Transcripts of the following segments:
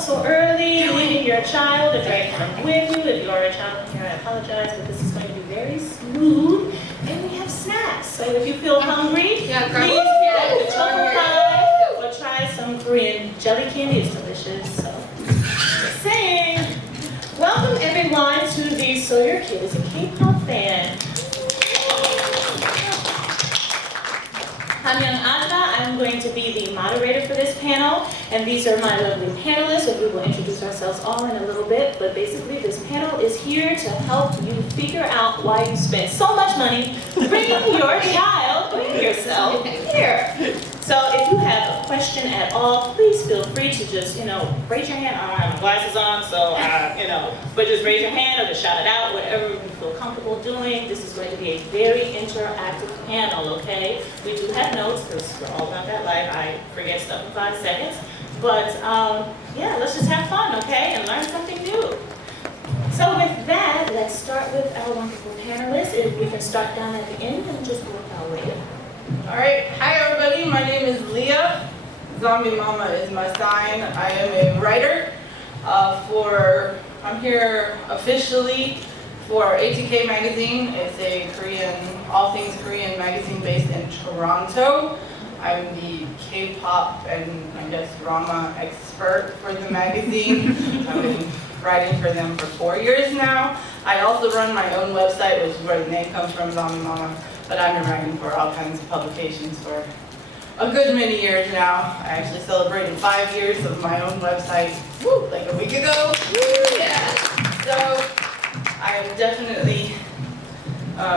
so early, leaving your child if they're coming with you. If you are a child here, I apologize, but this is going to be very smooth. And we have snacks. So if you feel hungry, please get the chocolate pie or try some Korean jelly candy. It's delicious. So, just saying. Welcome everyone to the So Your Kid is a K-pop fan. I'm Ajummah. I'm going to be the moderator for this panel, and these are my lovely panelists, and we will introduce ourselves all in a little bit, but basically this panel is here to help you figure out why you spend so much money bringing your child, bring yourself here. So if you have a question at all, please feel free to just, raise your hand. I don't have my glasses on, so, but just raise your hand or just shout it out, whatever you feel comfortable doing. This is going to be a very interactive panel, okay? We do have notes, because we're all about that life. I forget stuff in 5 seconds. But, yeah, let's just have fun, okay? And learn something new. So with that, let's start with our wonderful panelists. If we can start down at the end and just work our way. All right, hi everybody, my name is Leah. Zombie Mama is my sign. I am a writer I'm here officially for ATK Magazine. It's a all things Korean magazine based in Toronto. I'm the K-pop and I guess drama expert for the magazine. I've been writing for them for 4 years now. I also run my own website, which is where the name comes from, Zombie Mama. But I've been writing for all kinds of publications for a good many years now. I actually celebrated 5 years of my own website, like a week ago. Yeah. So I am definitely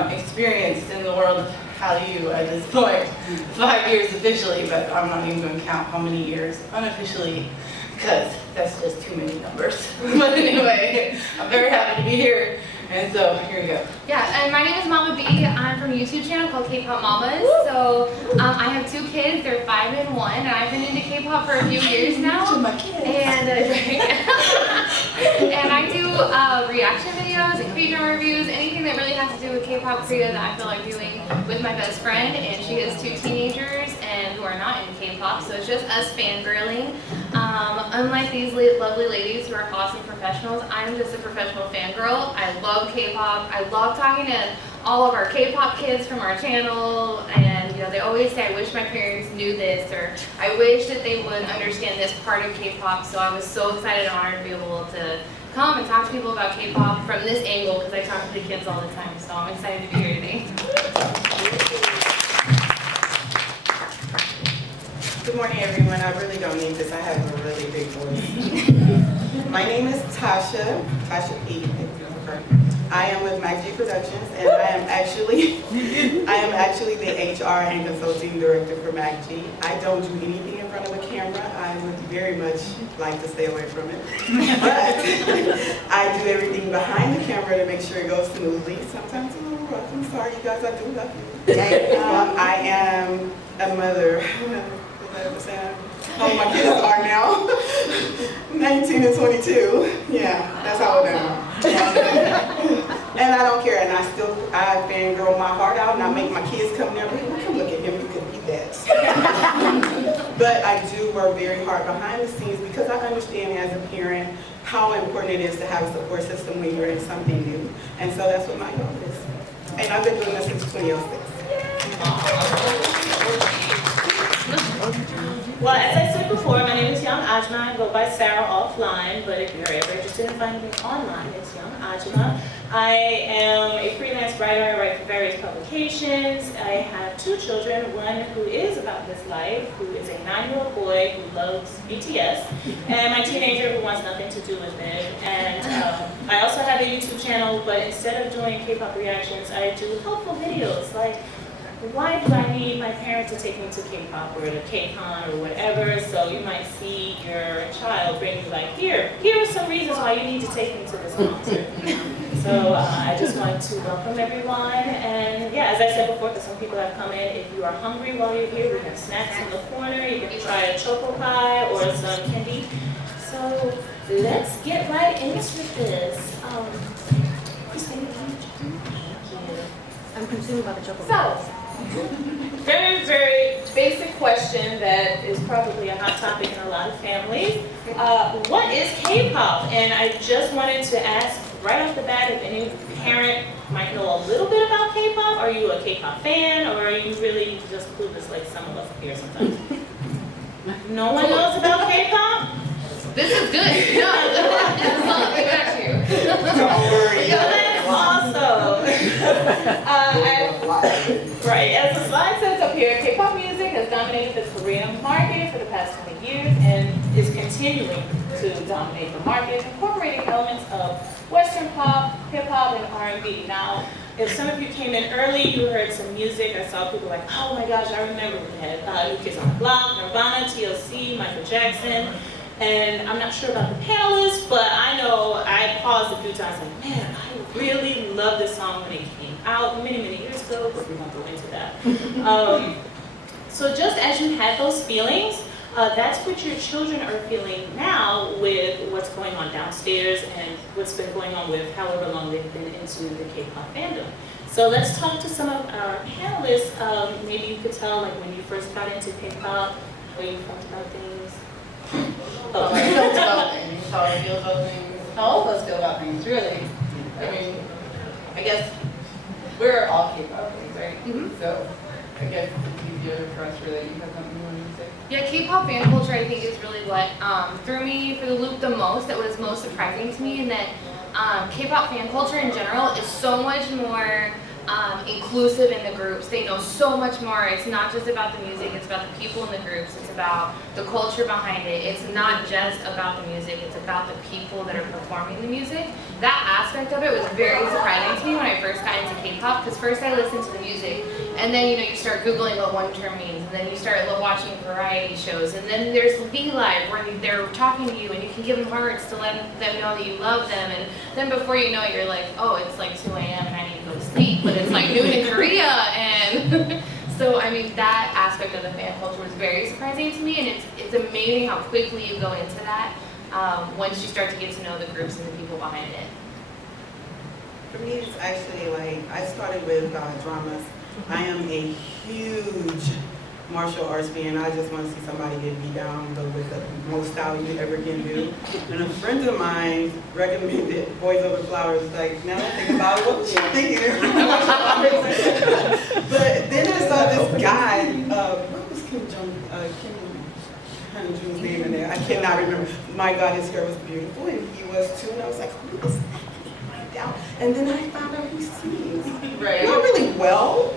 experienced in the world of Hallyu at this point. 5 years officially, but I'm not even going to count how many years unofficially, because that's just too many numbers. But anyway, I'm very happy to be here. And so, here we go. Yeah, and my name is Mama B. I'm from a YouTube channel called K-pop Mamas. So, I have 2 kids. They're 5 and 1, and I've been into K-pop for a few years now. And, and I do reaction videos, Kcon reviews, anything that really has to do with K-pop Korea that I feel like doing with my best friend. And she has 2 teenagers and who are not in K-pop, so it's just us fangirling. Unlike these lovely ladies who are awesome professionals, I'm just a professional fangirl. I love K-pop. I love talking to all of our K-pop kids from our channel, and they always say, I wish my parents knew this, or I wish that they would understand this part of K-pop. So I was so excited and honored to be able to come and talk to people about K-pop from this angle, because I talk to the kids all the time. So I'm excited to be here today. Good morning, everyone. I really don't need this. I have a really big voice. My name is Tasha P. I am with Mac G Productions, and I am actually the HR and consulting director for Mac G. I don't do anything in front of a camera. I would very much like to stay away from it. But I do everything behind the camera to make sure it goes smoothly. Sometimes a little rough. I'm sorry, you guys. I do love you. I am a mother. How my kids are now, 19 and 22. Yeah, that's how old I am. And I don't care, and I fangirl my heart out, and I make my kids come there. Come look at him, you could be that. But I do work very hard behind the scenes because I understand as a parent how important it is to have a support system when you're in something new. And so that's what my goal is. And I've been doing this since 2006. Well, as I said before, my name is Ajummah. I go by Sarah offline, but if you're ever interested in finding me online, it's Ajummah. I am a freelance writer. I write for various publications. I have 2 children, one who is about this life, who is a 9-year-old boy who loves BTS, and my teenager who wants nothing to do with it. And I also have a YouTube channel, but instead of doing K-pop reactions, I do helpful videos like, why do I need my parents to take me to K-pop or to Kcon or whatever? So you might see your child bring you like, here are some reasons why you need to take me to this concert. So I just want to welcome everyone. And yeah, as I said before, because some people have come in, if you are hungry while you're here, we have snacks in the corner. You can try a choco pie or some candy. So let's get right into this. Christine, I'm consumed by the chocolate. so, very, very basic question that is probably a hot topic in a lot of families. What is K-pop? And I just wanted to ask right off the bat if any parent might know a little bit about K-pop. Are you a K-pop fan, or are you really just clueless like some of us here sometimes? No one knows about K-pop? This is good. No, this is all I got you. Don't worry. That's awesome. Right, as the slide says up here, K-pop music has dominated the Korean market for the past 20 years and is continuing to dominate the market, incorporating elements of Western pop, hip-hop, and R&B. Now, if some of you came in early, you heard some music. I saw people like, oh my gosh, I remember we had New Kids on the Block, Nirvana, TLC, Michael Jackson. And I'm not sure about the panelists, but I know I paused a few times like, man, I really love this song when it came out many, many years ago, but we won't go into that. So just as you had those feelings, that's what your children are feeling now with what's going on downstairs and what's been going on with however long they've been into the K-pop fandom. So let's talk to some of our panelists. Maybe you could tell like when you first got into K-pop, how you felt about things. How I feel about things, how I feel about things, how all of us feel about things, really. I mean, I guess we're all K-pop fans, right? Mhm. So I guess it's easier for us to relate. You have something you want to say? Yeah, K-pop fan culture I think is really what threw me for the loop the most, that was most surprising to me, and that K-pop fan culture in general is so much more inclusive in the groups. They know so much more. It's not just about the music, it's about the people in the groups, it's about the culture behind it. It's not just about the music, it's about the people that are performing the music. That aspect of it was very surprising to me when I first got into K-pop, because first I listened to the music, and then you start Googling what one term means, and then you start watching variety shows, and then there's V-Live where they're talking to you and you can give them hearts to let them know that you love them, and then before you know it, you're like, oh, it's like 2 a.m. and I need to go to sleep, but it's like noon in Korea, and so I mean that aspect of the fan culture was very surprising to me, and it's amazing how quickly you go into that once you start to get to know the groups and the people behind it. For me, it's actually like, I started with dramas. I am a huge martial arts fan. I just want to see somebody get beat down, but with the most style you ever can do. And a friend of mine recommended Boys Over Flowers. Like, now I think about it, what was she thinking? But then I saw this guy, what was Kim Jong-un's name in there? I cannot remember. My God, his hair was beautiful, and he was too. And I was like, who is that? Down. And then I found out he sings. Right. Not really well.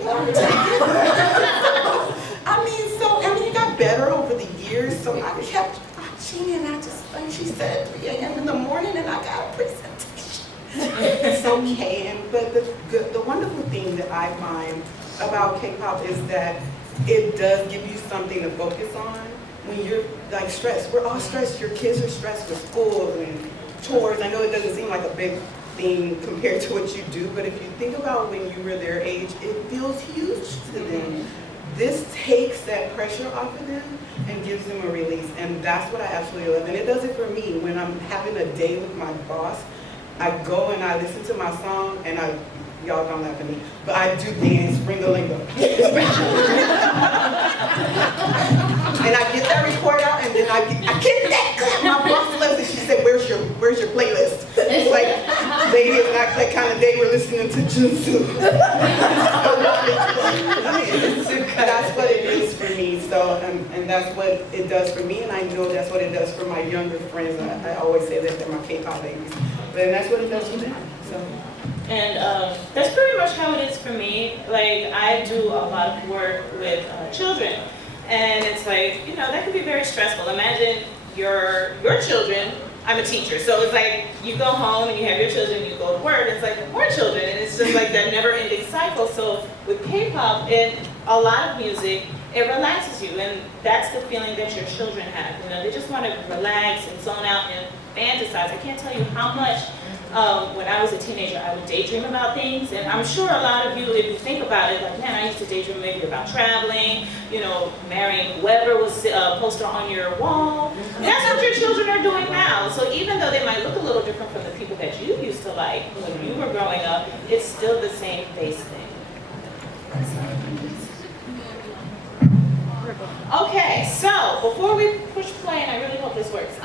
I mean, he got better over the years, so I kept watching, and I just, like she said, 3 a.m. in the morning, and I got a presentation. It's okay, but the wonderful thing that I find about K-pop is that it does give you something to focus on when you're like stressed. We're all stressed. Your kids are stressed with school and chores. I know it doesn't seem like a big thing compared to what you do, but if you think about when you were their age, it feels huge to them. This takes that pressure off of them and gives them a release, and that's what I absolutely love. And it does it for me. When I'm having a day with my boss, I go and I listen to my song, and y'all don't laugh at me, but I do dance, ring-a-lingo. And I get that report out, and then I get that clap. My boss left, and she said, where's your playlist? It's like, lady, it's not that kind of day we're listening to Junsu. That's what it is for me, so, and that's what it does for me, and I know that's what it does for my younger friends. I always say that they're my K-pop babies, but that's what it does for them, so. And that's pretty much how it is for me. Like, I do a lot of work with children, and it's like, that can be very stressful. Imagine your children. I'm a teacher, so it's like you go home and you have your children, you go to work, it's like more children, and it's just like that never-ending cycle. So with K-pop and a lot of music, it relaxes you, and that's the feeling that your children have. They just want to relax and zone out and fantasize. I can't tell you how much when I was a teenager, I would daydream about things, and I'm sure a lot of you, if you think about it, like, man, I used to daydream maybe about traveling, marrying whoever was a poster on your wall. And that's what your children are doing now. So even though they might look a little different from the people that you used to like when you were growing up, it's still the same base thing. Okay, so before we push play, and I really hope this works.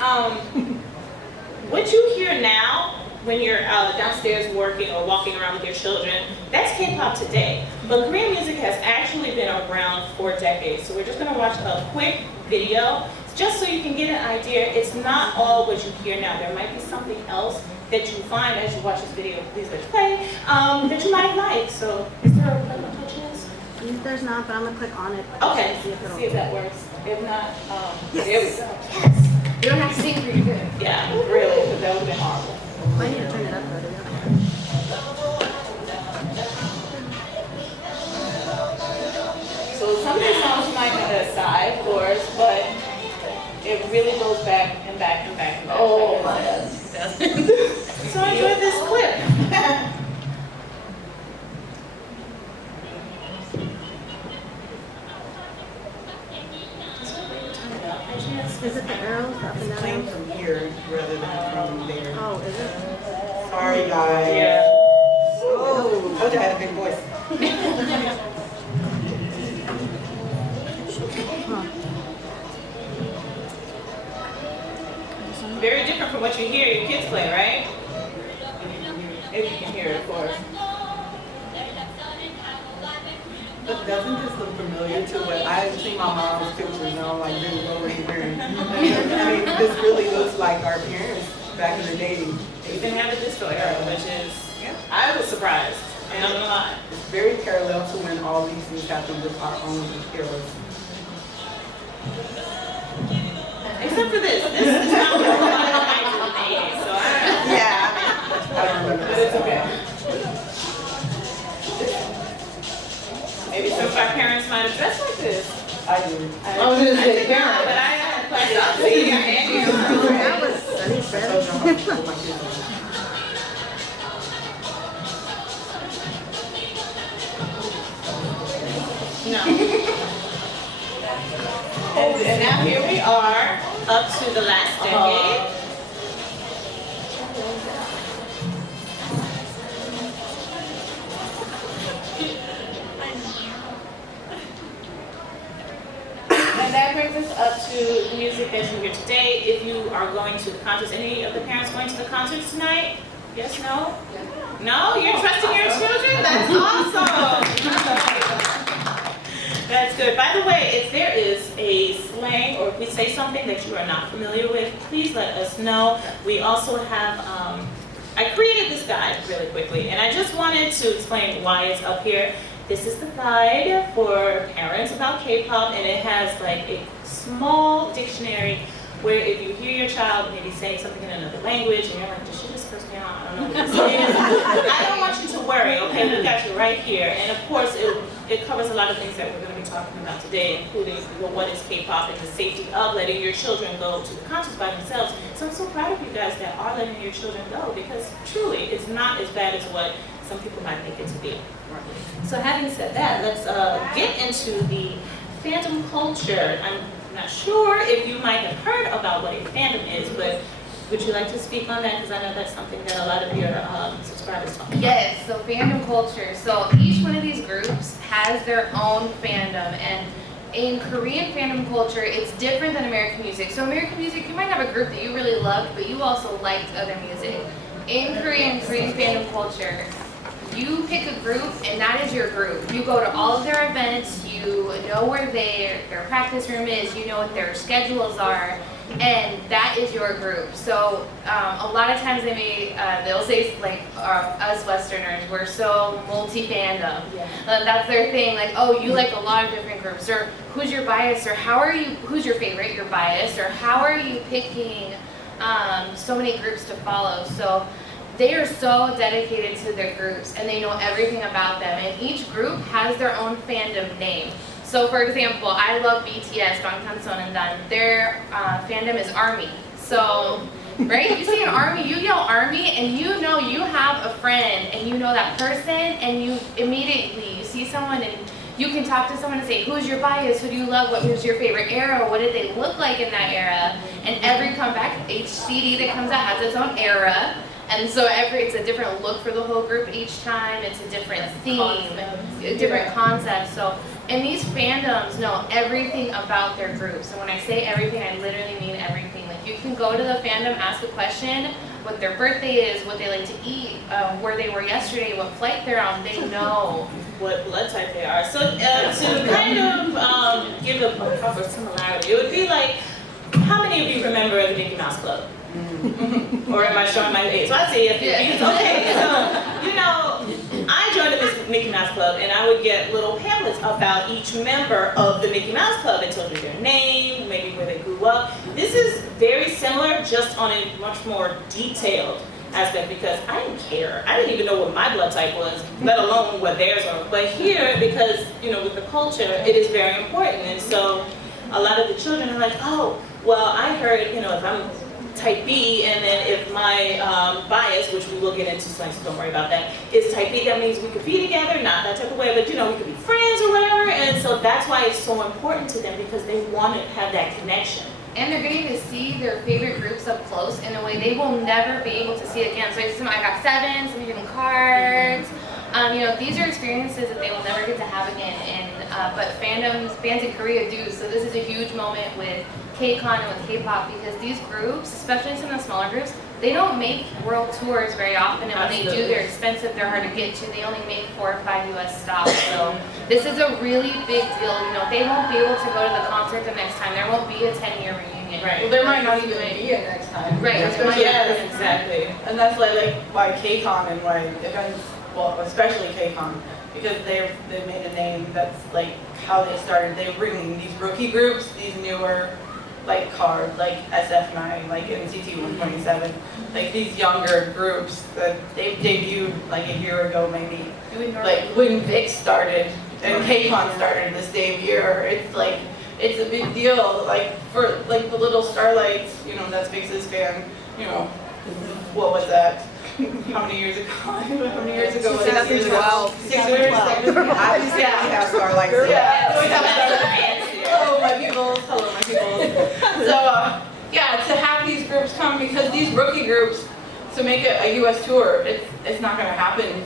What you hear now when you're downstairs working or walking around with your children, that's K-pop today. But Korean music has actually been around for decades. So we're just gonna watch a quick video, just so you can get an idea. It's not all what you hear now. There might be something else that you find as you watch this video, please let it play, that you might like. So is there a button to touch this? There's not, but I'm gonna click on it. Okay, See if it'll- see if that works. If not, Yes. there we go. Yes. You don't have to sing for you good. Yeah, really, because that would have been horrible. I need to turn it up though. So some of these songs you might know the side, of course, but it really goes back and back and back and back. Oh my God. So enjoy this clip. Is it the arrows up and It's playing down? from here rather than from there. Oh, is it? Sorry, guys. Yeah. Oh, told you I had a big voice. Very different from what you hear your kids play, right? If you can hear it, of course. But doesn't this look familiar to what I've seen my mom's pictures and I'm like, really over here. I mean, this really looks like our parents back in the day. We didn't have the disco era, which is, I was surprised, and I'm gonna lie. It's very parallel to when all these things happen with our own eras. Except for this. This is not what we wanted in 1980, so I don't know. Yeah, I don't remember. But it's okay. Maybe some of our parents might have dressed like this. I do. I was gonna say did not, parents. but I had plenty of see your hand. That was sunny I told you I'm bread. gonna put my kids on. No. And now here we are, up to the last decade. And that brings us up to the music that you hear today. If you are going to the concerts, any of the parents going to the concerts tonight? Yes, no? No? You're trusting your children? That's awesome! That's good. By the way, if there is a slang or if we say something that you are not familiar with, please let us know. We also have, I created this guide really quickly, and I just wanted to explain why it's up here. This is the guide for parents about K-pop, and it has like a small dictionary where if you hear your child maybe saying something in another language, and you're like, does she just curse me out? I don't know what this is. I don't want you to worry, okay? We got you right here. And of course, it covers a lot of things that we're going to be talking about today, including what is K-pop and the safety of letting your children go to the concerts by themselves. So I'm so proud of you guys that are letting your children go, because truly, it's not as bad as what some people might make it to be. So having said that, let's get into the fandom culture. I'm not sure if you might have heard about what a fandom is, but would you like to speak on that? Because I know that's something that a lot of your subscribers talk about. Yes, so fandom culture. So each one of these groups has their own fandom, and in Korean fandom culture, it's different than American music. So American music, you might have a group that you really loved, but you also liked other music. In Korean fandom culture, you pick a group and that is your group. You go to all of their events, you know where their practice room is, you know what their schedules are, and that is your group. So a lot of times they'll say like us Westerners, we're so multi-fandom. Yeah. That's their thing, like, oh, you like a lot of different groups, or who's your bias, or who's your favorite, your bias, or how are you picking so many groups to follow. So they are so dedicated to their groups and they know everything about them, and each group has their own fandom name. So for example, I love BTS, Bangtan. Their fandom is ARMY. So, right, you see an ARMY, you yell ARMY, and you know you have a friend and you know that person, and you immediately, you see someone and you can talk to someone and say, who's your bias, who do you love, what was your favorite era, what did they look like in that era, and every comeback, each CD that comes out has its own era. And so it's a different look for the whole group each time. It's a different theme, a different concept. So, and these fandoms know everything about their groups. And when I say everything, I literally mean everything. Like you can go to the fandom, ask a question, what their birthday is, what they like to eat, where they were yesterday, what flight they're on. They know what blood type they are. So to kind of give a proper similarity, it would be like, how many of you remember the Mickey Mouse Club? Or am I showing my age? So I say a few. Okay, so, you know, I joined the Mickey Mouse Club and I would get little pamphlets about each member of the Mickey Mouse Club. It told you their name, maybe where they grew up. This is very similar, just on a much more detailed aspect, because I didn't care. I didn't even know what my blood type was, let alone what theirs were. But here, because, you know, with the culture, it is very important. And so a lot of the children are like, oh, well, I heard, you know, if I'm type B, and then if my bias, which we will get into, so don't worry about that, is type B, that means we could be together, not that type of way, but you know, we could be friends or whatever. And so that's why it's so important to them, because they want to have that connection. And they're getting to see their favorite groups up close in a way they will never be able to see again. So I got 7, some give them cards. You know, these are experiences that they will never get to have again. And but fans in Korea do. So this is a huge moment with Kcon and with K-pop, because these groups, especially some of the smaller groups, they don't make world tours very often, and when they do, they're expensive, they're hard to get to. They only make 4 or 5 US stops. So this is a really big deal. You know, they won't be able to go to the concert the next time. There won't be a 10-year reunion. Right. Well, there might not even be a next time. Right. Yes, exactly. And that's why Kcon and why events, well, especially Kcon, because they made a name. That's like how they started. They bring these rookie groups, these newer, like Card, like SF9, like NCT 127, like these younger groups that they debuted like a year ago maybe. Like when VIX started and Kcon started the same year, it's a big deal. Like for like the little Starlights, you know, that's VIX's fan, you know, what was that? How many years ago? How many years ago was that? 2012. 6 years? Obviously, we have Starlight. Yeah, we have Starlight. Hello, my people. Hello, my people. So, yeah, to have these groups come, because these rookie groups, to make a U.S. tour, it's not going to happen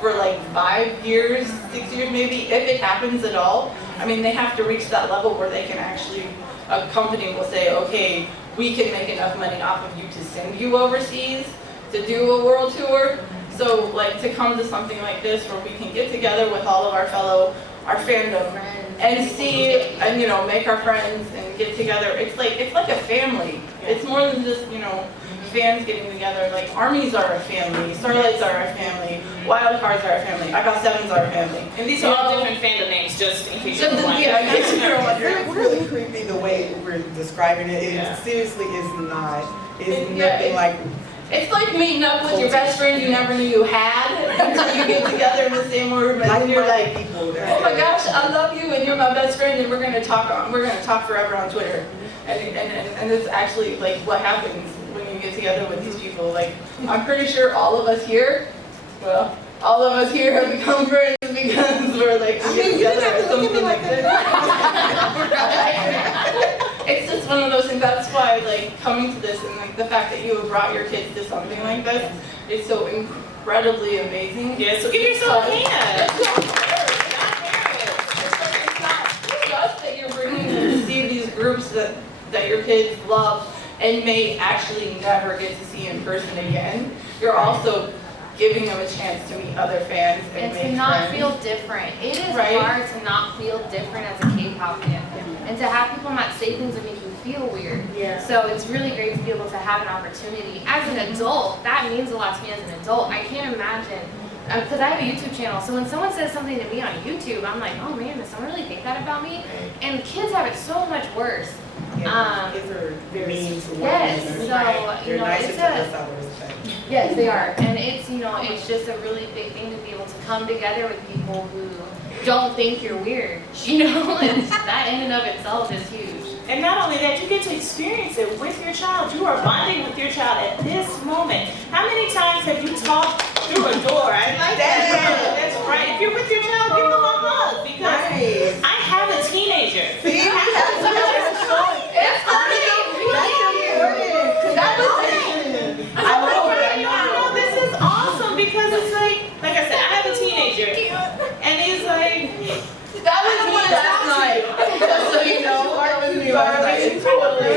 for like 5 years, 6 years maybe, if it happens at all. I mean, they have to reach that level where they can actually, a company will say, okay, we can make enough money off of you to send you overseas to do a world tour. So, like, to come to something like this where we can get together with all of our fandom, and see, and you know, make our friends and get together. It's like a family. It's more than just, you know, fans getting together. Like armies are a family, Starlights are a family, Wild Cards are a family, I Got Sevens are a family. And these are all different fandom names, just in case you don't want yeah, in case you don't want It's really creepy the way we're describing it. It seriously is not. It's nothing like. It's like meeting up with your best friend you never knew you had until you get together in the same room, and then you're like, people. oh my gosh, I love you, and you're my best friend, and we're gonna talk forever on Twitter, and it's actually like what happens when you get together with these people. Like, I'm pretty sure all of us here have become friends because we're like we get together at something like this. It's just one of those things. That's why, like, coming to this and like the fact that you have brought your kids to something like this is so incredibly amazing. Yeah, so give yourself a hand. It's not just that you're bringing them to see these groups that your kids love and may actually never get to see in person again. You're also giving them a chance to meet other fans and make to not friends. feel different. It is Right. hard to not feel different as a K-pop fan. And to have people not say things that make you feel weird. Yeah. So it's really great to be able to have an opportunity. As an adult, that means a lot to me as an adult. I can't imagine, because I have a YouTube channel, so when someone says something to me on YouTube, I'm like, oh man, does someone really think that about me? And kids have it so much worse. Kids are very mean to one Yes, another. so, you They're know, nicer it's to us out of respect. Yes, they are. And it's, you know, it's just a really big thing to be able to come together with people who don't think you're weird. You know, it's, that in and of itself is huge. And not only that, you get to experience it with your child. You are bonding with your child at this moment. How many times have you talked through a door? I like that. That's right. If you're with your child, give them a hug, because I have a teenager. See? It's funny. That was it. I love it. I know That was me last night. Just so you know, that was me last night.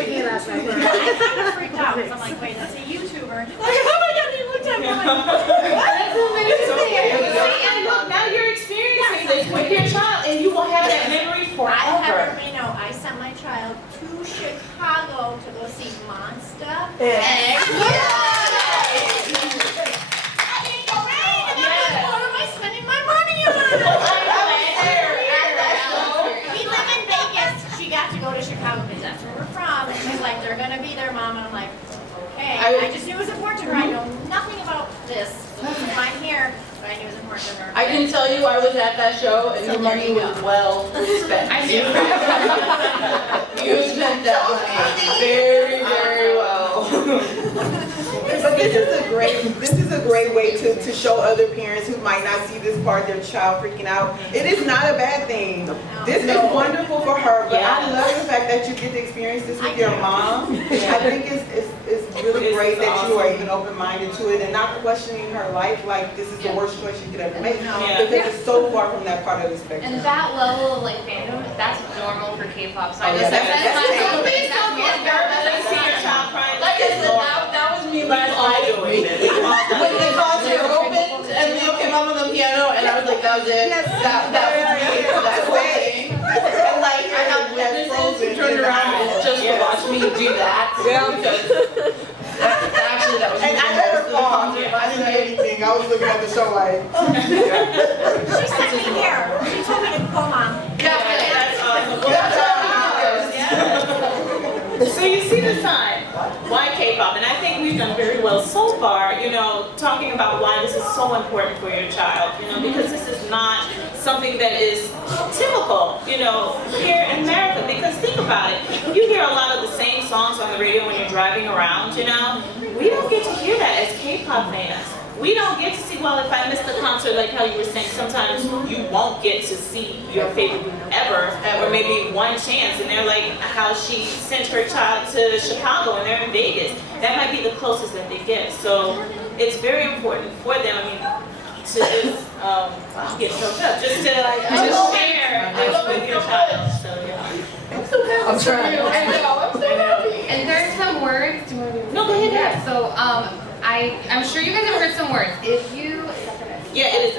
Me last night. I freaked out because I'm like, wait, that's a YouTuber. And she's like, oh my god, you looked at me. I'm like, That's amazing. See, and look, now you're experiencing this with your child, and you will have that memory I have forever. everybody know I sent my child to Chicago to go see Monster. Yeah. What am I spending my money on? We live in Vegas. She got to go to Chicago because that's where we're from. And she's like, they're gonna be there, Mom. And I'm like, okay. I just knew it was important to her. I know nothing about this. So I'm here, but I knew it was important to her. I can tell you I was at that show and your money was well spent. I do. You spent that money very, very well. But this is a great way to show other parents who might not see this part of their child freaking out. It is not a bad thing. This is wonderful for her, but I love the fact that you get to experience this with your mom. I think it's really great that you are even open-minded to it and not questioning her life like this is the worst choice you could ever make. Because it's so far from that part of the spectrum. And that level of like fandom, that's normal for K-pop. So I Oh, just yeah, said that's that's tame. Let's see your child crying. Like I said, that was me last night. When the concert opened and Leo came out on the piano and I was like, that was it. That was me. That's it. And like I have witnesses who turned around just to watch me do that. Because actually that was And I let her fall. I didn't do anything. I was looking at the show like. She sent me here. She told me to go, Mom. That's awesome. So you see the sign, why K-pop? And I think we've done very well so far, you know, talking about why this is so important for your child, you know, because this is not something that is typical, you know, here in America. Because think about it, you hear a lot of the same songs on the radio when you're driving around, you know. We don't get to hear that as K-pop fans. We don't get to see, well, if I missed the concert, like how you were saying, sometimes you won't get to see your favorite group ever, or maybe one chance, and they're like how she sent her child to Chicago and they're in Vegas. That might be the closest that they get. So it's very important for them, I mean, to just get choked up, just to like, just share this with your child. So yeah. I'm trying. And there's some words. Do you want to do No, go ahead. Yeah. So I'm sure you guys have heard some words. If you, Yeah, it is.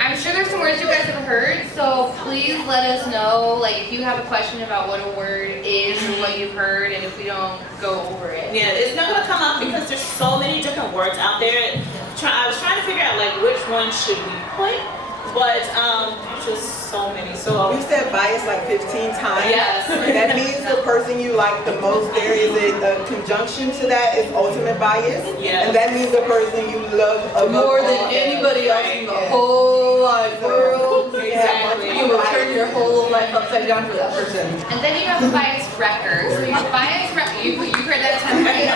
I'm sure there's some words you guys have heard. So please let us know, like if you have a question about what a word is or what you've heard, and if we don't go over it. Yeah, it's not gonna come up because there's so many different words out there. I was trying to figure out like which one should we put, but just so many. So You said bias like 15 times. yes. That means the person you like the most. There is a conjunction to that is ultimate bias. Yes. And that means the person you love above More all than else. anybody else in the whole wide world. Exactly. You will turn your whole life upside down for that person. And then you have a bias wrecker. So your bias wrecker, you've heard that term, right?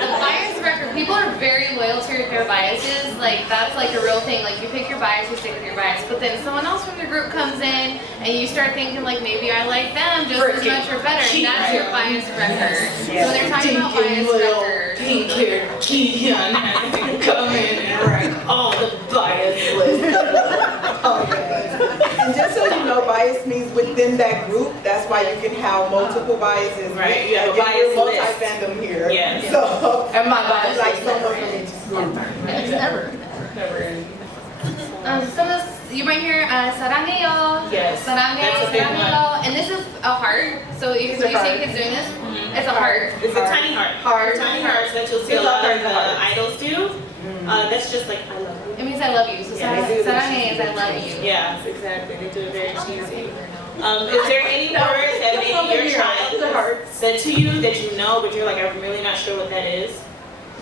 The bias wrecker, people are very loyal to their biases. Like that's like a real thing. Like you pick your bias, you stick with your bias. But then someone else from the group comes in and you start thinking like maybe I like them just as much or better. And that's your bias wrecker. So when they're talking about bias wrecker. Pink-haired Kcon come in and wreck all the bias list. And just so you know, bias means within that group. That's why you can have multiple biases. Right, you have a Again, bias we're list. multi-fandom here. Yes. So, And my bias like list someone from each group. It's never ending. Some of this, you might hear sarangeyo, Yes. That's a big one. sarangeyo, and this is a heart. So if you see kids doing this, it's a heart. It's a tiny heart. Heart. Tiny hearts that you'll see a It's lot all of kinds of hearts. idols do. That's just like I love you. It means I love you. So Yeah, they do the sarange is I love you. Yes, exactly. They do it very cheesy. Is there any words that maybe your child said to you that you know, but you're like, I'm really not sure what that is?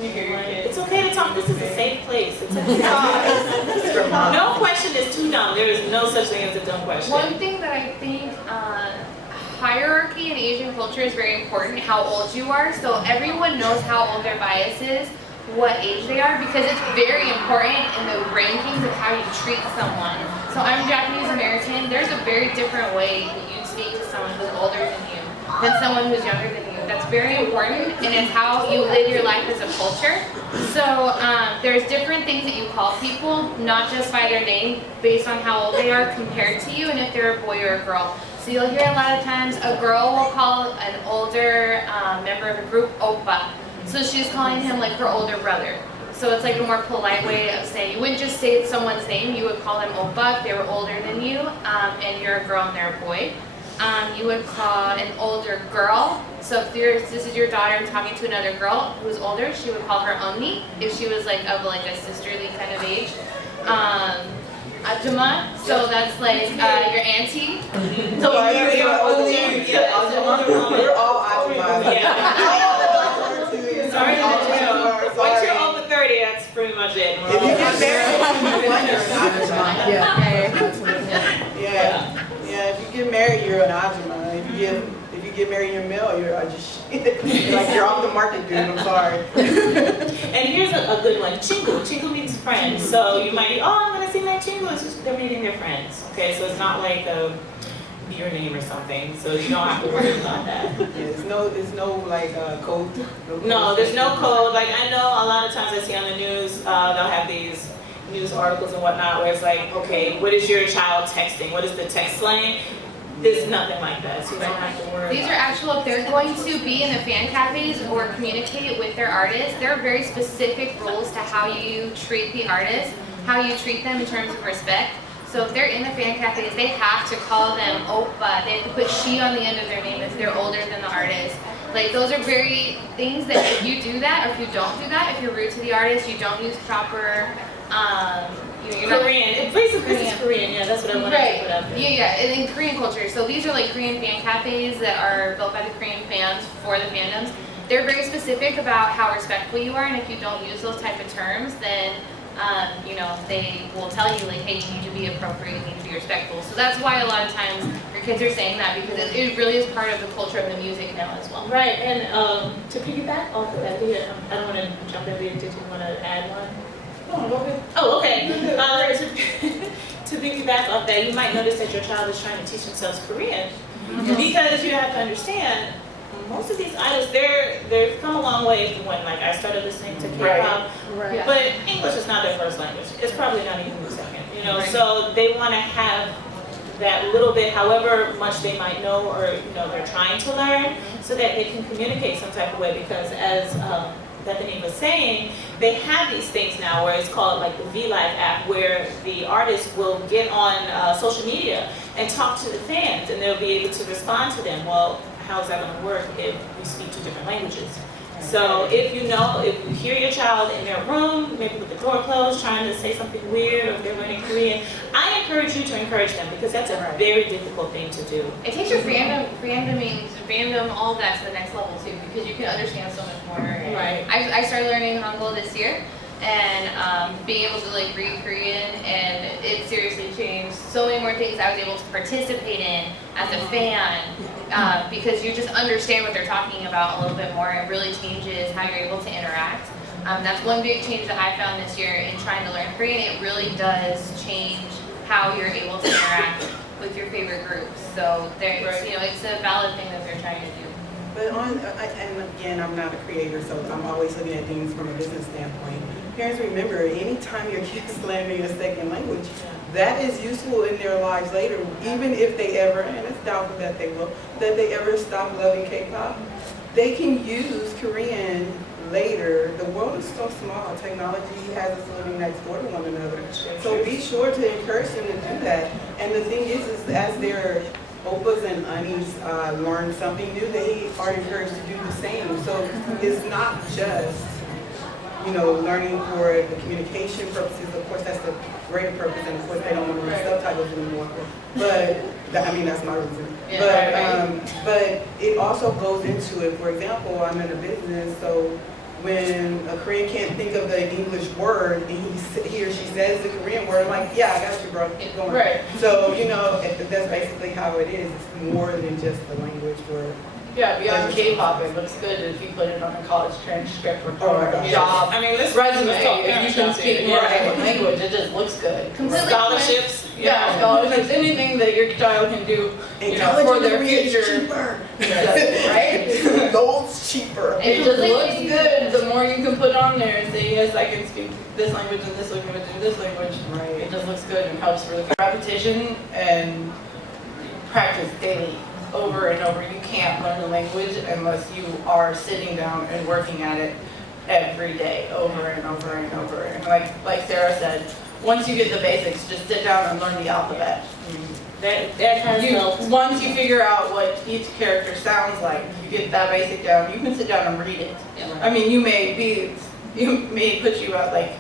You hear your kids. It's okay to talk. This is a safe place. It's okay. No question is too dumb. There is no such thing as a dumb question. One thing that I think hierarchy in Asian culture is very important, how old you are. So everyone knows how old their bias is, what age they are, because it's very important in the rankings of how you treat someone. So I'm Japanese American. There's a very different way that you speak to someone who's older than you, than someone who's younger than you. That's very important, and it's how you live your life as a culture. So there's different things that you call people, not just by their name, based on how old they are compared to you, and if they're a boy or a girl. So you'll hear a lot of times a girl will call an older member of a group Oppa. So she's calling him like her older brother. So it's like a more polite way of saying, you wouldn't just say someone's name, you would call them Oppa if they were older than you, and you're a girl and they're a boy. You would call an older girl. So if this is your daughter and talking to another girl who's older, she would call her Omni if she was like of like a sisterly kind of age. Ajummah, so that's like your auntie. So you're only, we're all Ajummah. Sorry, once you're over 30, that's pretty much it. If you get married, you're an Ajummah. Yeah, if you get married, you're an Ajummah. If you get married, you're male, you're just like you're off the market, dude. I'm sorry. And here's a good one. Chingu. Chingu means friend. So you might be, oh, I'm gonna see my Chingu. It's just they're meeting their friends. Okay, so it's not like your name or something. So you don't have to worry about that. There's no like code. No, there's no code. Like I know a lot of times I see on the news, they'll have these news articles and whatnot where it's like, okay, what is your child texting? What is the text slang? There's nothing like that, so you don't have to worry. These are actual, if they're going to be in the fan cafes or communicate with their artists, there are very specific rules to how you treat the artist, how you treat them in terms of respect. So if they're in the fan cafes, they have to call them Oppa. They have to put she on the end of their name if they're older than the artist. Like those are very things that if you do that or if you don't do that, if you're rude to the artist, you don't use proper Korean. Basically, this is Korean. Yeah, that's what I wanted to put up there. Yeah, and in Korean culture. So these are like Korean fan cafes that are built by the Korean fans for the fandoms. They're very specific about how respectful you are, and if you don't use those type of terms, then they will tell you like, hey, you need to be appropriate, you need to be respectful. So that's why a lot of times your kids are saying that because it really is part of the culture of the music now as well. Right, and to piggyback off of that, I don't want to jump in. Did you want to add one? Oh, okay. To piggyback off that, you might notice that your child is trying to teach themselves Korean because you have to understand most of these idols they've come a long way from when like I started listening to K-pop, but English is not their first language. It's probably not even their second. So they want to have that little bit, however much they might know or they're trying to learn, so that they can communicate some type of way. Because as Bethany was saying, they have these things now where it's called like the V-Live app, where the artist will get on social media and talk to the fans, and they'll be able to respond to them. Well, how is that going to work if we speak two different languages? So if you hear your child in their room, maybe with the door closed, trying to say something weird, or if they're learning Korean, I encourage you to encourage them because that's a very difficult thing to do. It takes your fandom, all of that to the next level too, because you can understand so much more. Right. I started learning Hangul this year, and being able to like read Korean, and it seriously changed so many more things I was able to participate in as a fan, because you just understand what they're talking about a little bit more. It really changes how you're able to interact. That's one big change that I found this year in trying to learn Korean. It really does change how you're able to interact with your favorite groups. So it's a valid thing that they're trying to do. But and again, I'm not a creator, so I'm always looking at things from a business standpoint. Parents, remember, anytime your kids learn in a second language, that is useful in their lives later, even if they ever, and it's doubtful that they will, that they ever stop loving K-pop. They can use Korean later. The world is so small. Technology has us living next door to one another. So be sure to encourage them to do that. And the thing is as their Oppas and Anis learn something new, they are encouraged to do the same. So it's not just learning for the communication purposes. Of course, that's the greater purpose, and of course, they don't want to read subtitles anymore. But that's my reason. But it also goes into it. For example, I'm in a business, so when a Korean can't think of the English word and he or she says the Korean word, I'm like, yeah, I got you, bro. Keep going. Right. So that's basically how it is. It's more than just the language word. Yeah, beyond K-pop, it looks good if you put it on a college transcript or gosh. job resume. If you can speak more than one language, it just looks good. Completely Scholarships, Yeah, scholarships, anything that your child can do, for their future. Cheaper. Right? Loads cheaper. It just looks good. The more you can put on there and say, yes, I can speak this language and this language and this language. Right. It just looks good and helps for the repetition and practice daily, over and over. You can't learn the language unless you are sitting down and working at it every day, over and over and over. And like Sarah said, once you get the basics, just sit down and learn the alphabet. That kind of helps. Once you figure out what each character sounds like, you get that basic down, you can sit down and read it. I mean, you may put you at like,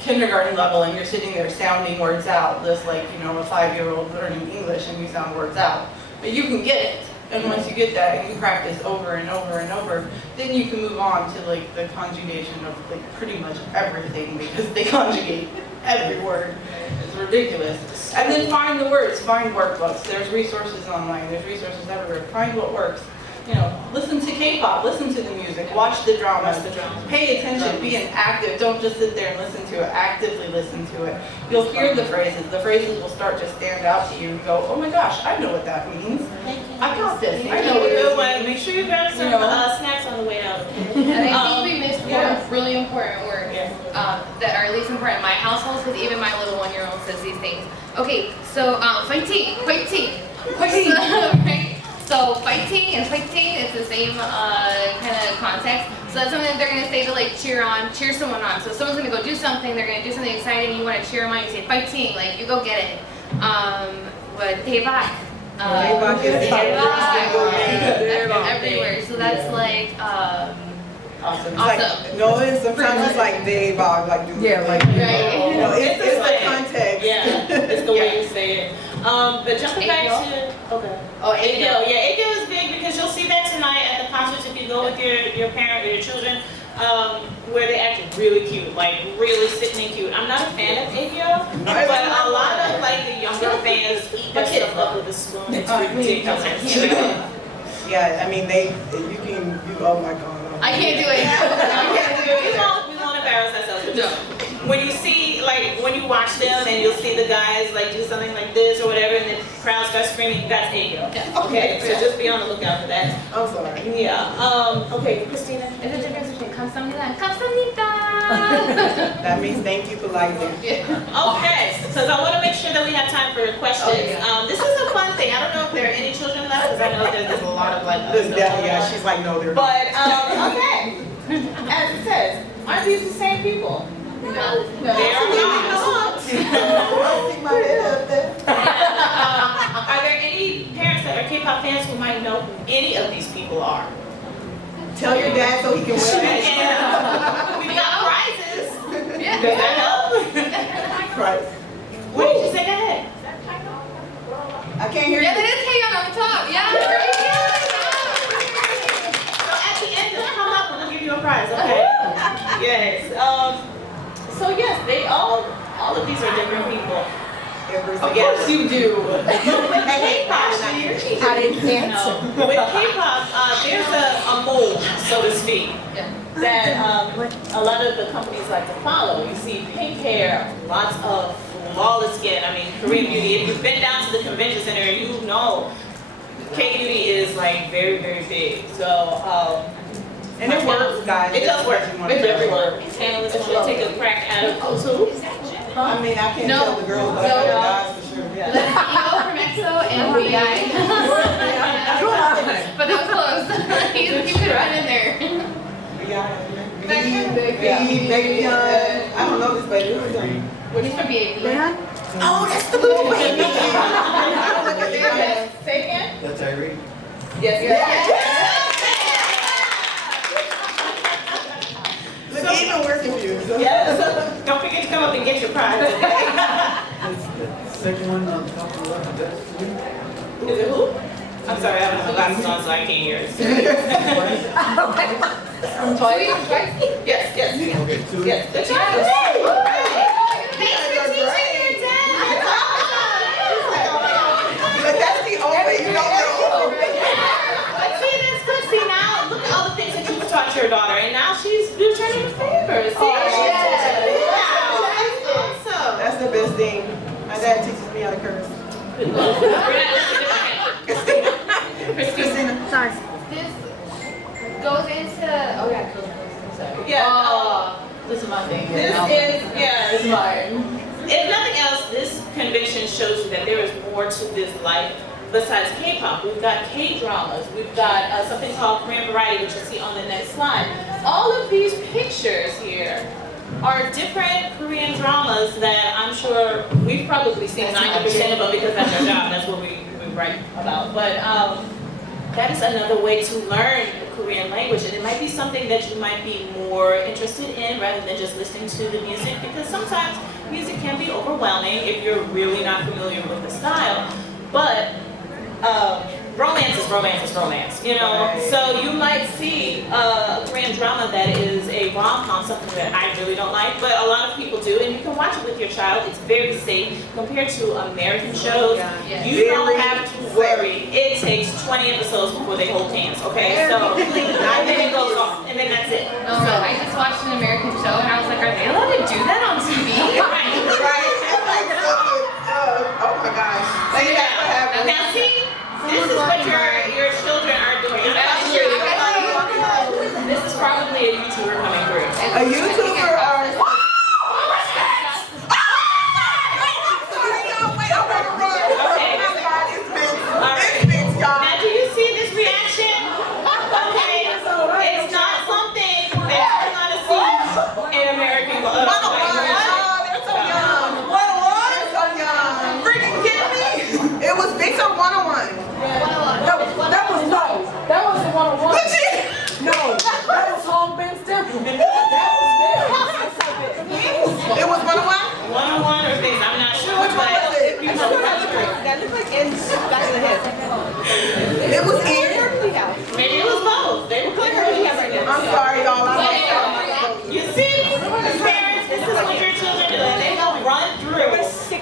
kindergarten level and you're sitting there sounding words out, just like, a 5-year-old learning English and you sound words out. But you can get it. And once you get that and you practice over and over and over, then you can move on to like the conjugation of like pretty much everything, because they conjugate every word. It's ridiculous. And then find the words, find workbooks. There's resources online, there's resources everywhere. Find what works. Listen to K-pop, listen to the music, watch the dramas, pay attention, be an active. Don't just sit there and listen to it, actively listen to it. You'll hear the phrases will start to stand out to you and go, oh my gosh, I know what that means. I got this, I know what this means. Make sure you grab some snacks on the way out. And I think we missed four really important words that are at least important in my household, because even my little 1-year-old says these things. Okay, so fighting, right? So fighting and fighting, it's the same kind of context. So that's something that they're going to say to like cheer someone on. So if someone's going to go do something, they're going to do something exciting, you want to cheer them on, you say fighting, like you go get it. But 대박. 대박 is everywhere. So that's like Awesome. Like, no, and sometimes it's like debug, like do like right. It's the context. Yeah, it's the way you say it. But jumping back to Ajo. Yeah, Ajo is big because you'll see that tonight at the concerts if you go with your parent or your children, where they act really cute, like really sitting and cute. I'm not a fan of Ajo, but a lot of like the younger fans eat their stuff up with a spoon. It's ridiculous. Yeah, I mean oh my god. I can't do it. We won't embarrass ourselves. But just, when you see, like, when you watch them and you'll see the guys, like, do something like this or whatever, and the crowd starts screaming, that's Ajo. Yeah. Okay, so just be on the lookout for that. I'm sorry. Yeah. Okay, Christina. There's a difference between 감사합니다 and 감사합니다. That means thank you politely. Okay, so I want to make sure that we have time for questions. This is a fun thing. I don't know if there are any children left, because I know that there's a lot of, like, Yeah, she's like, no, they're not. But, okay. As it says, aren't these the same people? No. They are not. I see my head up there. Are there any parents that are K-pop fans who might know who any of these people are? Tell your dad so he can wear it. And we got prizes. Yeah. Does that help? Right. What did you say? Go ahead. I can't hear Yeah, you. that is Kcon on the top. Yeah. So at the end, just come up and we'll give you a prize, okay? Yes. So yes, they all of these are different people. Of course you do. K-pop, I didn't answer. with K-pop, there's a mold, so to speak, that a lot of the companies like to follow. You see pink hair, lots of flawless skin. I mean, Korean beauty. If you've been down to the convention center, you know K-beauty is like very, very big. So, And it works, guys. it does work. It definitely works. Analysts want to take a crack at it. I mean, I can't No. tell the girls, but I know the guys for sure. That's Ego from EXO and VI. But that was close. He could have been in there. Kcon. I don't know this baby. Who is that? He's from BAP. Leon? Oh, that's the blue baby. I don't look at their Say again? That's Irene. Yes. Look, even we're confused. Yes. Don't forget to come up and get your prize. That's the second one on top of the left. That's you. Is it who? I'm sorry, I have my glasses on, so I can't hear it. Yes, yes. Okay, two. Yes, that's right. Thanks for teaching your dad. But that's the only, you don't know. But see, that's good. See, now, look at all the things that you've taught your daughter, and now she's returning the favor. See, Oh, yeah. yeah. That's awesome. That's the best thing. My dad teaches hers. Christina. Sorry. This goes into, oh yeah, sorry. Yeah. This is my thing. This This is mine. If nothing else, this convention shows you that there is more to this life besides K-pop. We've got K-dramas. We've got something called Korean variety, which you'll see on the next slide. All of these pictures here are different Korean dramas that I'm sure we've probably seen 90% of them because that's our job. That's what we write about. But that is another way to learn the Korean language, and it might be something that you might be more interested in rather than just listening to the music, because sometimes music can be overwhelming if you're really not familiar with the style. But romance is romance, you know? Right. So you might see a Korean drama that is a rom-com, something that I really don't like, but a lot of people do, and you can watch it with your child. It's very safe compared to American shows. Yes. You don't have to worry. It takes 20 episodes before they hold hands, okay? So, and then it goes off, and then that's it. No, I just watched an American show and I was like, are they allowed to do that on TV? Right. Right. It's like something, oh my gosh. Like, that's what happened. Now see, this is what your children are doing. I'm not sure. This is probably a YouTuber coming through. A YouTuber or... Okay. Now, do you see this reaction? Okay, it's not something that you're gonna see in American They're so young. 101? So young. Freaking kidding me? It was Victor 101. That was no. That was the 101. No, that was Home Ben Stemple. That was It was 101? 101 or things, I'm not sure, Which one but was it? you know, That looked like in back of the head. It was in. maybe it was both. They were clear. I'm sorry, y'all. You see, parents, this is what your children do. They will run through.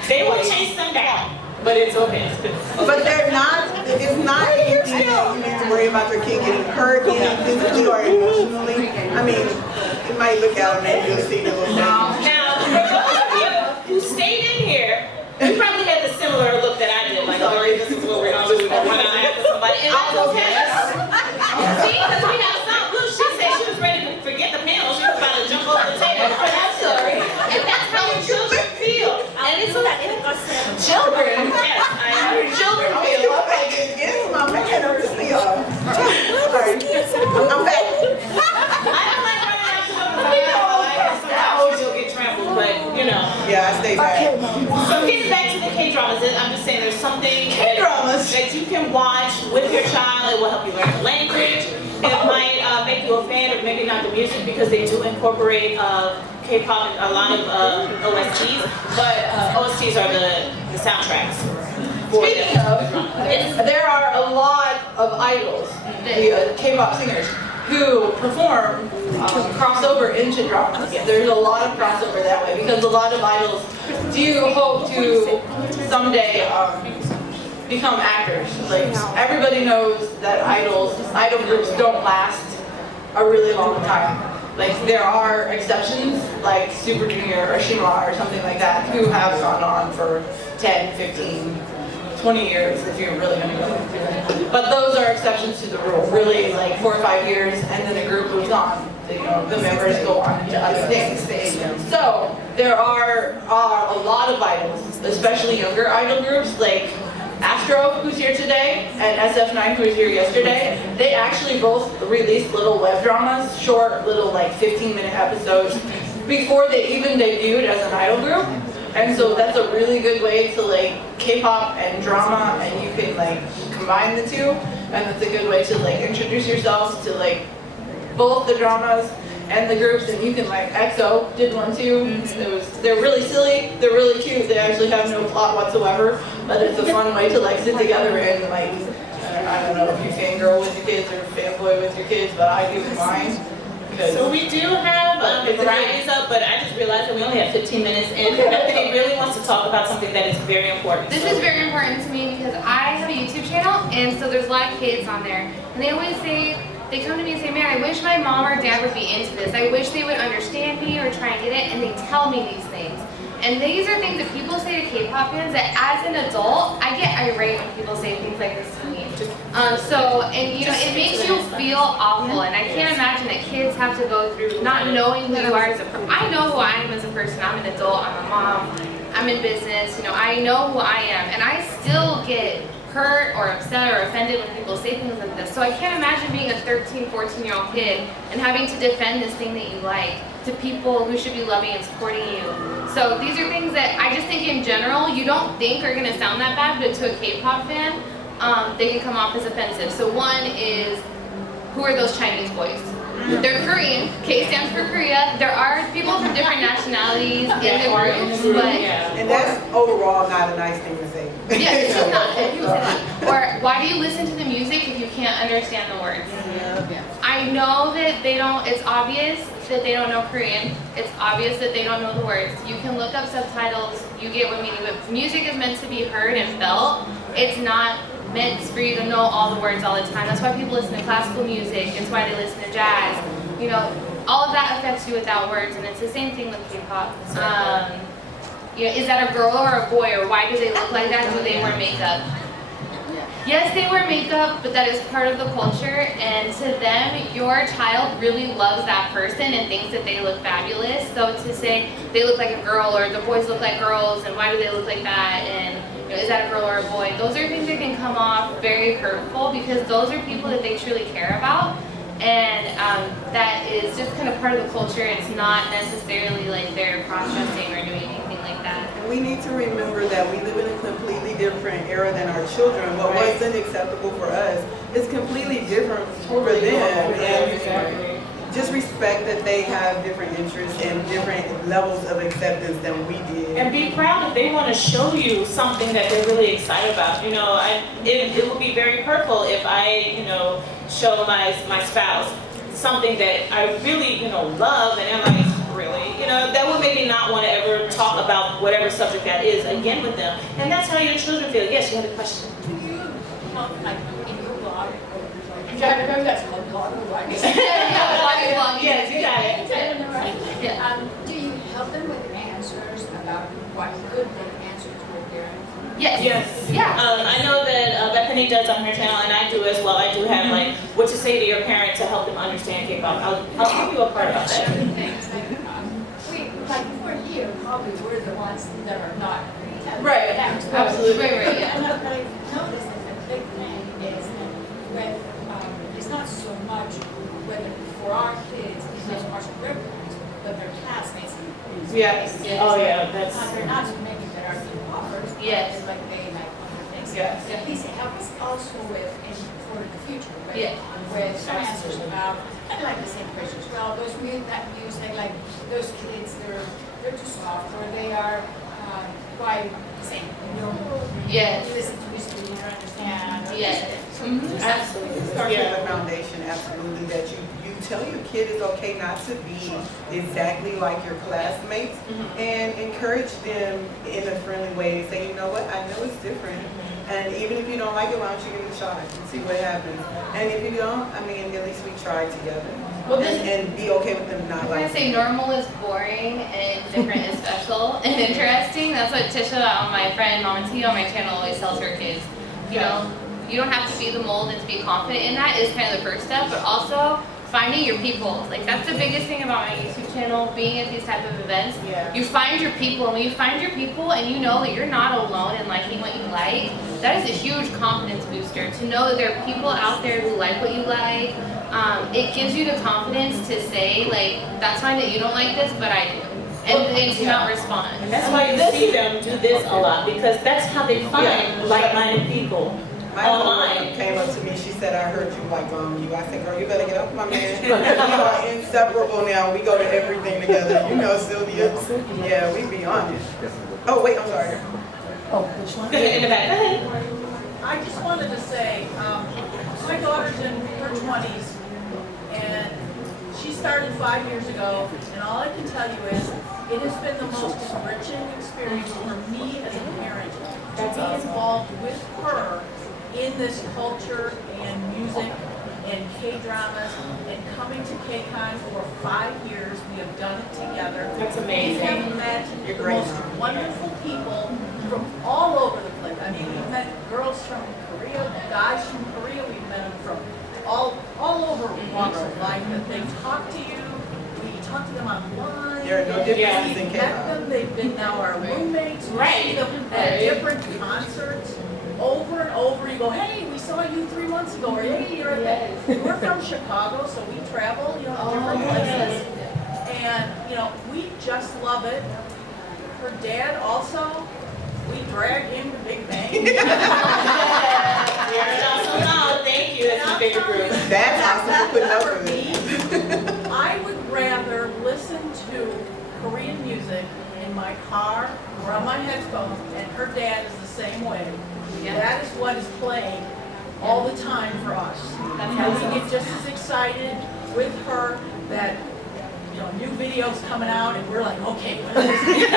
They will chase them down, but it's okay. But they're not, it's not anything that you need to worry about your kid getting hurt, either physically or emotionally. I mean, it might look out and you'll see the little thing. Now, for those of you who stayed in here, you probably had the similar look that I did. Like, sorry, this is what we're gonna do. We're gonna run out after somebody. And that's okay. See, because we have some. Look, she said she was ready to forget the panel. She was about to jump over the table. But I'm sorry. And that's how your children feel. And it's children. Yes, I know your children feel. Yes, my man, I'm just sorry. I'm back. I don't like running out the door. Sometimes you'll get trampled, but you know. Yeah, I stay back. So getting back to the K-dramas, I'm just saying there's something K-dramas. that you can watch with your child. It will help you learn the language. It might make you a fan of maybe not the music because they do incorporate K-pop and a lot of OSTs, but OSTs are the soundtracks. Speaking of, there are a lot of idols, the K-pop singers, who perform crossover into dramas. There's a lot of crossover that way because a lot of idols do hope to someday become actors. Like everybody knows that idol groups don't last a really long time. Like there are exceptions like Super Junior or Shima or something like that who have gone on for 10, 15, 20 years if you're really going to go into it. But those are exceptions to the rule. Really like 4 or 5 years and then the group moves on. The members go on to other things. So there are a lot of idols, especially younger idol groups like Astro, who's here today, and SF9, who was here yesterday. They actually both released little web dramas, short little like 15-minute episodes before they even debuted as an idol group. And so that's a really good way to like K-pop and drama, and you can like combine the two, and that's a good way to like introduce yourselves to like both the dramas and the groups. And you can like EXO did one too. They're really silly, they're really cute, they actually have no plot whatsoever, but it's a fun way to like sit together and like I don't know if you fangirl with your kids or fanboy with your kids, but I do with mine. So we do have varieties up, but I just realized that we only have 15 minutes and Bethany really wants to talk about something that is very important. This is very important to me because I have a YouTube channel, and so there's a lot of kids on there, and they always say, they come to me and say, man, I wish my mom or dad would be into this. I wish they would understand me or try and get it, and they tell me these things. And these are things that people say to K-pop fans that as an adult, I get irate when people say things like this to me. And you know, it makes you feel awful, and I can't imagine that kids have to go through not knowing who you are as a person. I know who I am as a person. I'm an adult, I'm a mom, I'm in business, you know, I know who I am, and I still get hurt or upset or offended when people say things like this. So I can't imagine being a 13, 14-year-old kid and having to defend this thing that you like to people who should be loving and supporting you. So these are things that I just think in general, you don't think are gonna sound that bad, but to a K-pop fan, they can come off as offensive. So one is, who are those Chinese boys? They're Korean. K stands for Korea. There are people from different nationalities in the groups, but And that's overall not a nice thing to say. yeah, it's just not. People say that. Or why do you listen to the music if you can't understand the words? I know that they don't. It's obvious that they don't know Korean. It's obvious that they don't know the words. You can look up subtitles. You get what meaning. But music is meant to be heard and felt. It's not meant for you to know all the words all the time. That's why people listen to classical music. It's why they listen to jazz. You know, all of that affects you without words, and it's the same thing with K-pop. You know, is that a girl or a boy, or why do they look like that? Do they wear makeup? Yes, they wear makeup, but that is part of the culture, and to them, your child really loves that person and thinks that they look fabulous. So to say they look like a girl, or the boys look like girls, and why do they look like that, and you know, is that a girl or a boy? Those are things that can come off very hurtful because those are people that they truly care about, and that is just kind of part of the culture. It's not necessarily like they're cross-dressing or doing anything like that. And we need to remember that we live in a completely different era than our children. What wasn't acceptable for us is completely different for them. And just respect that they have different interests and different levels of acceptance than we did. And be proud if they want to show you something that they're really excited about. You know, it would be very hurtful if I, you know, show my spouse something that I really, you know, love, and I'm like, really? You know, that would make me not want to ever talk about whatever subject that is again with them. And that's how your children feel. Yes, you had a question. Do you help, like, in your blog? I remember that's called blog, right? Yes, you got it. Do you help them with answers about what could be answered to a parent? Yes. Yes. Yeah. I know that Bethany does on her channel, and I do as well. I do have like what to say to your parent to help them understand K-pop. I'll give you a part about that. Like we're here, probably we're the ones that are not. Right. Absolutely. Right, yeah. But I noticed that the big thing is with, it's not so much whether for our kids, it's not so much their parents, but their classmates. Yes. Oh yeah, that's. They're not maybe that are being offered. Yes. Like they like other things. Yes. So please help us also with for the future, right? Yeah. With some answers about kind of like the same questions. Well, those that music, like those kids, they're too soft, or they are quite same. You know, Yes. you listen to music, you don't understand. Yes. Absolutely. Start with the foundation, absolutely, that you tell your kid it's okay not to be exactly like your classmates, and encourage them in a friendly way to say, you know what, I know it's different, and even if you don't like it, why don't you give it a shot and see what happens. And if you don't, I mean, at least we tried together. And be okay with them not I'm gonna liking say normal is boring and different is special and interesting. That's what Tisha, my friend Mama T on my channel, always tells her kids. You know, you don't have to be the mold, and to be confident in that is kind of the first step, but also finding your people. Like, that's the biggest thing about my YouTube channel, being at these type of events. Yeah. You find your people, and when you find your people and you know that you're not alone in liking what you like, that is a huge confidence booster. To know that there are people out there who like what you like, it gives you the confidence to say, like, that's fine that you don't like this, but I do. And to not respond. And that's why you see them do this a lot, because that's how they find like-minded people. My mom came up to me, she said, I heard you like you. I said, girl, you better get up, my man. We are inseparable now. We go to everything together. You know, Sylvia. Yeah, we be on it. Oh, wait, I'm sorry. Oh, which one? Go ahead, in the back. Go ahead. I just wanted to say, my daughter's in her 20s, and she started 5 years ago, and all I can tell you is, it has been the most enriching experience for me as a parent to be involved with her in this culture and music and K-dramas and coming to Kcon for 5 years. We have done it together. That's We amazing. have met the most wonderful people from all over the place. I mean, we've met girls from Korea, guys from Korea. We've met them from all over walks of life. That they talk to you. We talk to them online. There are no differences in We've met K-pop. them. They've been now our roommates. We Right. see them at different concerts. Over and over, you go, hey, we saw you 3 months ago, or hey, you're at that. We're from Chicago, so we travel, to different places. And, we just love it. Her dad also, we drag him to Big Bang. Thank you, that's my favorite group. That's awesome for putting up For with me, it. I would rather listen to Korean music in my car or on my headphones, and her dad is the same way. That is what is playing all the time for us. And we get just as excited with her that, new videos coming out, and we're like, okay, what is this?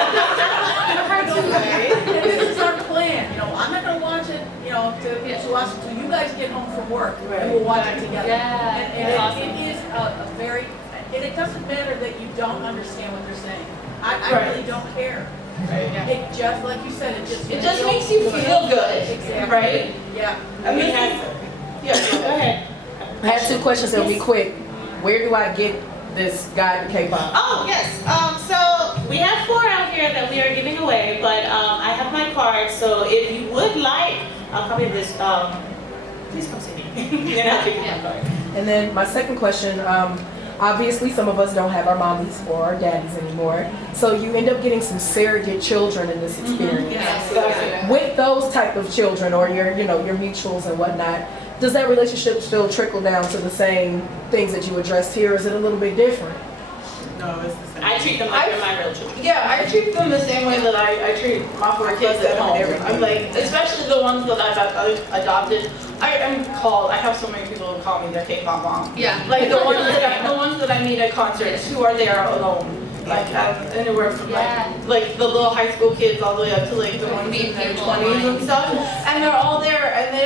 And this is our plan. I'm not gonna watch it, to us until you guys get home from work, and we'll watch it together. Yeah, And that's awesome. it is a very, and it doesn't matter that you don't understand what they're saying. I really don't care. It just, like you said, it just makes you feel good, Exactly. right? Yeah. I mean, Go ahead. I have 2 questions that'll be quick. Where do I get this guide to K-pop? Oh, yes. So we have 4 out here that we are giving away, but I have my card, so if you would like, I'll copy this. Please come see me. Then I'll give you my card. And then my second question, obviously some of us don't have our mommies or our daddies anymore, so you end up getting some surrogate children in this experience. Yes. With those type of children, or your mutuals and whatnot, does that relationship still trickle down to the same things that you addressed here, or is it a little bit different? No, it's the same. I treat them like they're my real children. Yeah, I treat them the same way that I treat my 4 kids at home. I'm like, especially the ones that I've adopted. I have so many people who call me their K-pop mom. Yeah. Like the ones that I meet at concerts who are there alone. Like anywhere from like the little high school kids all the way up to like the ones in their 20s and stuff. And they're all there, and they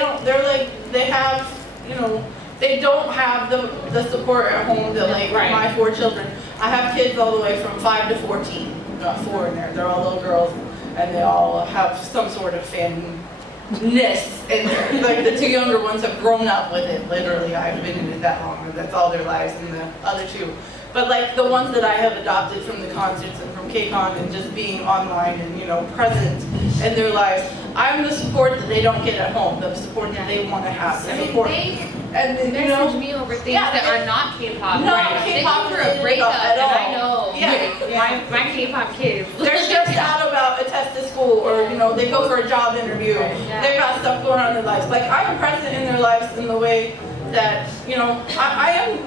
don't have the support at home that like my 4 children. I have kids all the way from 5 to 14. Got 4 in there. They're all little girls, and they all have some sort of fanness in there. Like the 2 younger ones have grown up with it. Literally, I've been in it that long, and that's all their lives. And the other 2. But like the ones that I have adopted from the concerts and from Kcon and just being online and present in their lives, I'm the support that they don't get at home. The support that they want to have. The support. And then, Message me over things that are not K-pop. Not They K-pop go through a breakup, at and all. I know my K-pop kids. They're stressed out about a test at school, or they go for a job interview. They've got stuff going on in their lives. Like I'm present in their lives in the way that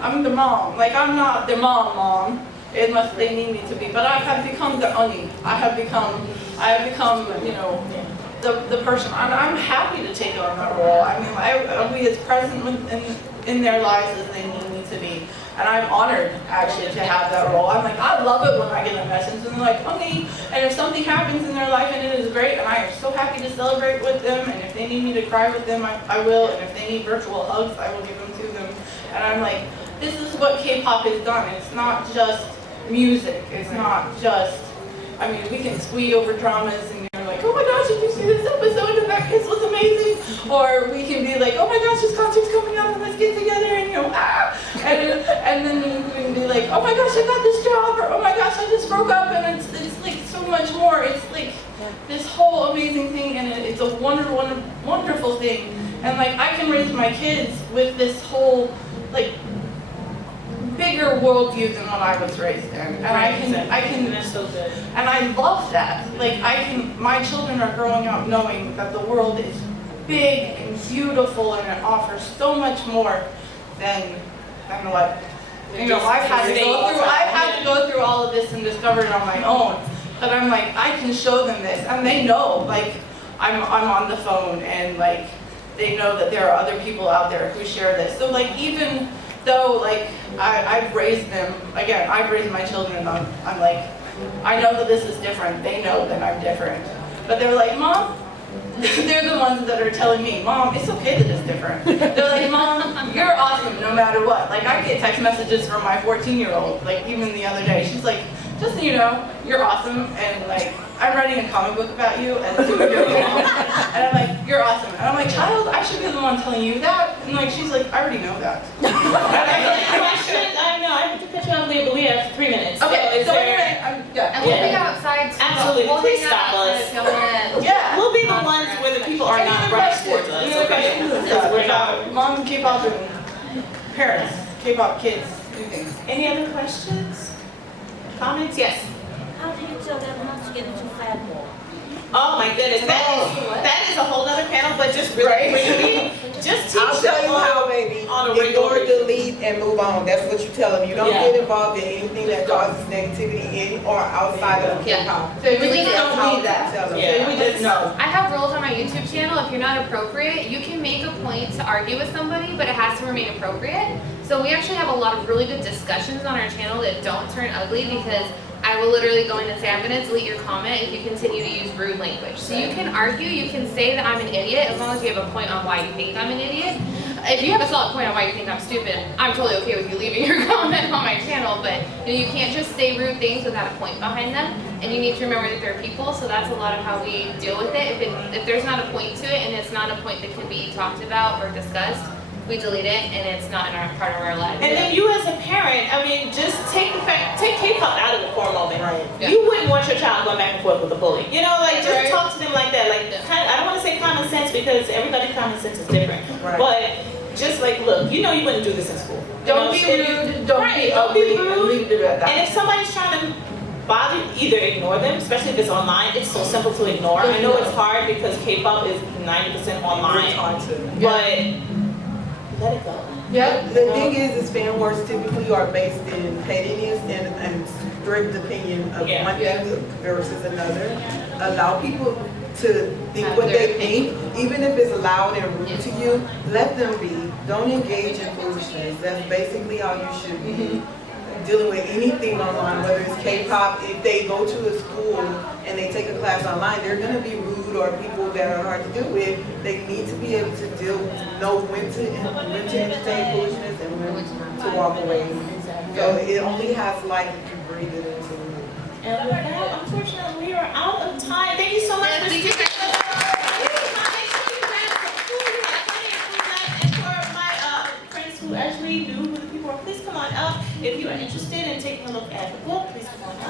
I'm the mom. Like I'm not their mom, unless they need me to be. But I have become the oni. I have become the person. I'm happy to take on that role. I mean, I'll be as present in their lives as they need me to be. And I'm honored, actually, to have that role. I'm like, I love it when I get a message and they're like, honey, and if something happens in their life and it is great, and I am so happy to celebrate with them, and if they need me to cry with them, I will, and if they need virtual hugs, I will give them to them. And I'm like, this is what K-pop has done. It's not just music. It's not just, we can squee over dramas and you're like, oh my gosh, did you see this episode and that kiss was amazing? Or we can be like, oh my gosh, this concert's coming up and let's get together and and then we can be like, oh my gosh, I got this job, or oh my gosh, I just broke up, and it's like so much more. It's like this whole amazing thing, and it's a wonderful thing. And like I can raise my kids with this whole like bigger worldview than what I was raised in, and I can. That's so good. And I love that. Like my children are growing up knowing that the world is big and beautiful, and it offers so much more than what I've had to go through. I've had to go through all of this and discover it on my own. But I'm like, I can show them this, and they know. Like I'm on the phone, and like they know that there are other people out there who share this. So like even though like I've raised them, again, I've raised my children, I'm like, I know that this is different. They know that I'm different. But they're like, Mom, they're the ones ones that are telling me, Mom, it's okay that it's different. They're like, Mom, you're awesome no matter what. Like, I get text messages from my 14-year-old, like, even the other day. She's like, just so you know, you're awesome, and like, I'm writing a comic book about you as a 2-year-old. And I'm like, you're awesome. And I'm like, child, I should be the one telling you that. And like, she's like, I already know that. Questions? I know, I have to catch you up later, but we have 3 minutes. Okay, so so is there... anyway, And we'll be outside too. Absolutely. We'll Please hang out stop outside us. if y'all wanna- Yeah. We'll be the ones where the people are not running towards us. Any other questions? Because we're not. Mom, K-pop, and parents, K-pop kids, do things. Any other questions? Comments? Yes. How do you tell them not to get into fad mode? Oh my goodness, that is a whole other panel, but just really quickly, just teach I'll tell you them how, baby. on a regular Ignore, basis. delete, and move on. That's what you tell them. You don't Yeah. get involved in anything that causes negativity in or outside of Yeah. K-pop. So we Delete just it. don't need that. Tell them. Yeah. We just know. I have rules on my YouTube channel. If you're not appropriate, you can make a point to argue with somebody, but it has to remain appropriate. So we actually have a lot of really good discussions on our channel that don't turn ugly, because I will literally go in and say, I'm going to delete your comment if you continue to use rude language. So you can argue, you can say that I'm an idiot, as long as you have a point on why you think I'm an idiot. If you have a solid point on why you think I'm stupid, I'm totally okay with you leaving your comment on my channel, but you can't just say rude things without a point behind them. And you need to remember that they're people, so that's a lot of how we deal with it. If there's not a point to it, and it's not a point that can be talked about or discussed, we delete it, and it's not in our part of our lives. And then you as a parent, I mean, just take K-pop out of it for a moment. Right. Yeah. You wouldn't want your child going back and forth with a bully. You know, like just Right. talk to them like that. Like, kind of, I don't want to say common sense because everybody's common sense is different. Right. But just like, look, you know you wouldn't do this in school. You Don't know, be if you- rude, don't Right, be don't be ugly, rude. and leave it at that. And if somebody's trying to bother you, either ignore them, especially if it's online. It's so simple to ignore. I know it's hard because K-pop is 90% online, It's hard to. but let it go. Yep. The thing is fan wars typically are based in pettiness and strict opinion of Yeah. one thing versus another. Allow people to think Have what their they think, even if it's loud and rude to you. Let them be. Don't engage in foolishness. That's basically how you should be dealing with anything online, whether it's K-pop. If they go to a school and they take a class online, they're going to be rude or people that are hard to deal with. They need to be able to know when to entertain foolishness and when to walk away. So it only has life if you breathe it into it. And with that, unfortunately, we are out of time. Thank you so much for Thank you. speaking with us. Make sure you grab some food. We have plenty of food left. And for my friends who actually knew who the people are, please come on up. If you are interested in taking a look at the book, please come on up.